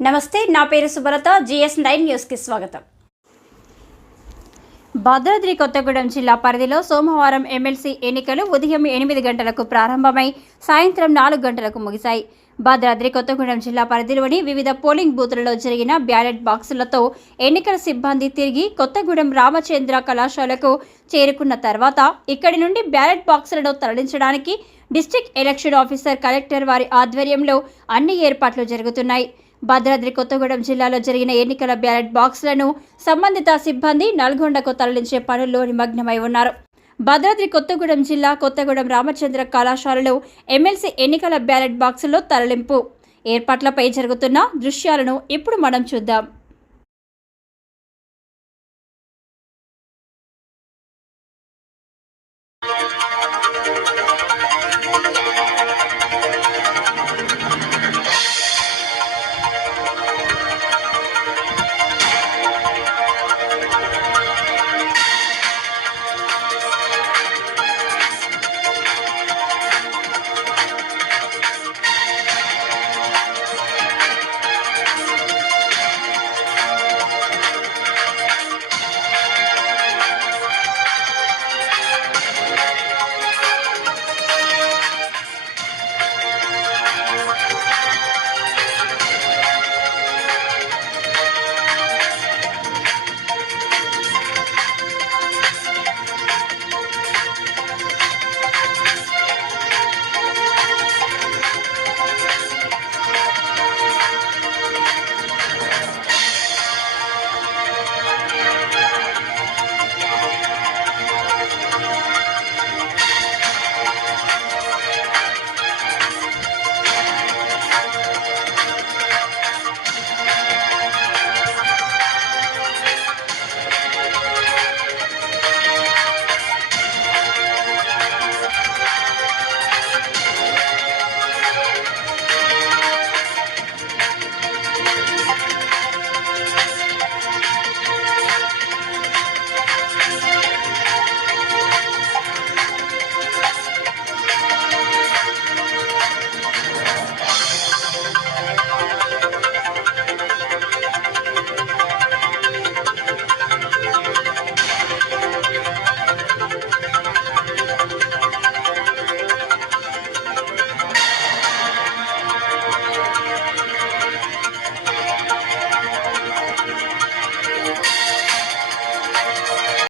నమస్తే, నా పేరు సుభలత. GS9 న్యూస్కి స్వాగతం. భద్రాద్రి కొత్తగూడెం జిల్లా పరిధిలో సోమవారం ఎమ్మెల్సీ ఎన్నికలు ఉదయం 8 గంటలకు ప్రారంభమై సాయంత్రం 4 గంటలకు ముగిశాయి. భద్రాద్రి కొత్తగూడెం జిల్లా పరిధిలోని వివిధ పోలింగ్ బూతులలో జరిగిన బ్యాలెట్ బాక్సులతో ఎన్నికల సిబ్బంది తిరిగి కొత్తగూడెం రామచంద్ర కళాశాలకు చేరుకున్న తర్వాత ఇక్కడి నుండి బ్యాలెట్ బాక్సులను తరలించడానికి డిస్ట్రిక్ట్ ఎలక్షన్ ఆఫీసర్ కలెక్టర్ వారి ఆధ్వర్యంలో అన్ని ఏర్పాట్లు జరుగుతున్నాయి. భద్రాద్రి కొత్తగూడెం జిల్లాలో జరిగిన ఎన్నికల బ్యాలెట్ బాక్సులను సంబంధిత సిబ్బంది నల్గొండకు తరలించే పనుల్లో నిమగ్నమై ఉన్నారు. భద్రాద్రి కొత్తగూడెం జిల్లా కొత్తగూడెం రామచంద్ర కళాశాలలో ఎమ్మెల్సీ ఎన్నికల బ్యాలెట్ బాక్సుల్లో తరలింపు ఏర్పాట్లపై జరుగుతున్న దృశ్యాలను ఇప్పుడు మనం చూద్దాం.